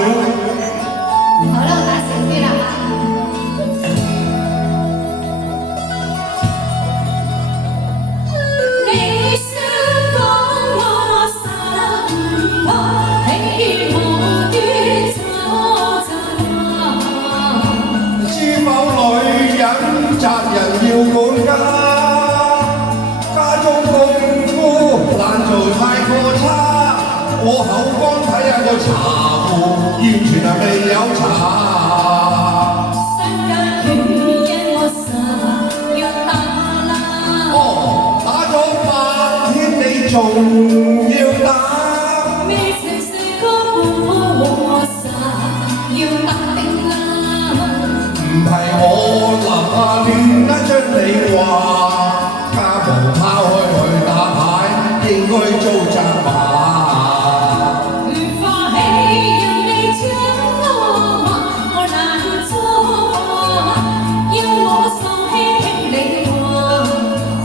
好了，我打小啲啦。你想講我實唔怕，希望於錯陣。知否女人責任要管家，家中功夫難做太過差。我口乾睇下個茶壺，完全係未有茶。商家勸因我實要打啦。哦，打咗8天你仲要打？未曾試過我實要打定啦。唔係我亂一張你話，家務拋開去打牌，應該遭責罵。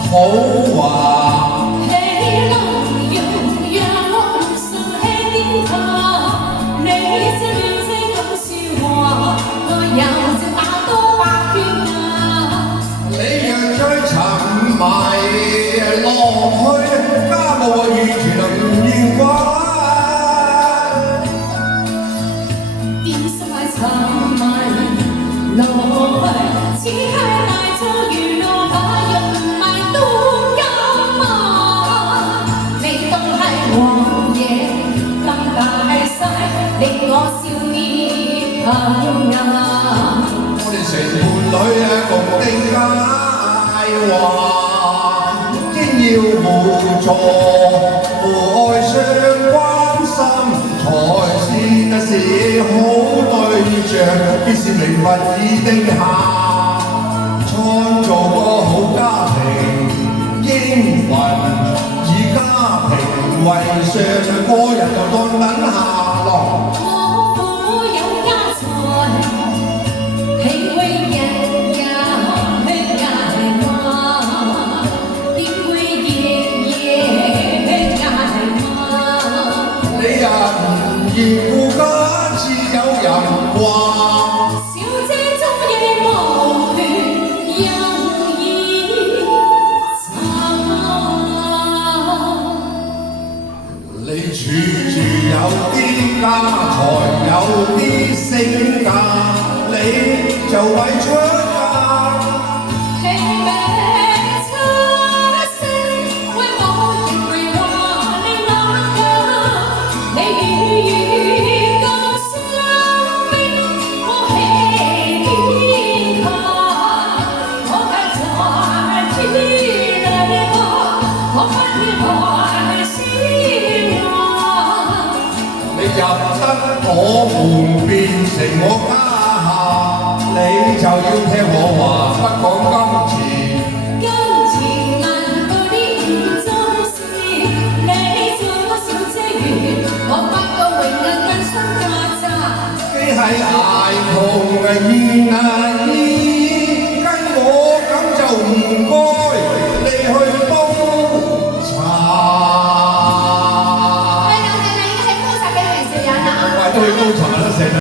好話，喜樂容讓我唔順氣點頭，你這亂聲講笑話，我有隻打多8圈啊！你若再沉迷落去，家務完全唔厭慣。點心係沉迷落去，只係大錯娛樂吧。令我笑面噴啊！我哋成伴侶共定解話，應要互助、互愛相關心，才是好對象，必是名分已定下，創造個好家庭，應份以家庭為上，個人就當等下。我富有家財，豈會日日去捱嗎？點會夜夜去捱嗎？你人言顧家，自有人話。小姐終於無權任意你處處有啲家財，有啲性格，你就為出嫁。你名出聲，為我亦會話你冷㗎。你語語咁傷悲，我氣天下，我卻在天裏過，我不願來笑我。你入得我門，變成我家下，你就要聽我話，不講金錢。金錢難道啲唔重視？你做我小姐緣，我不過榮幸人生價值。既係捱窮現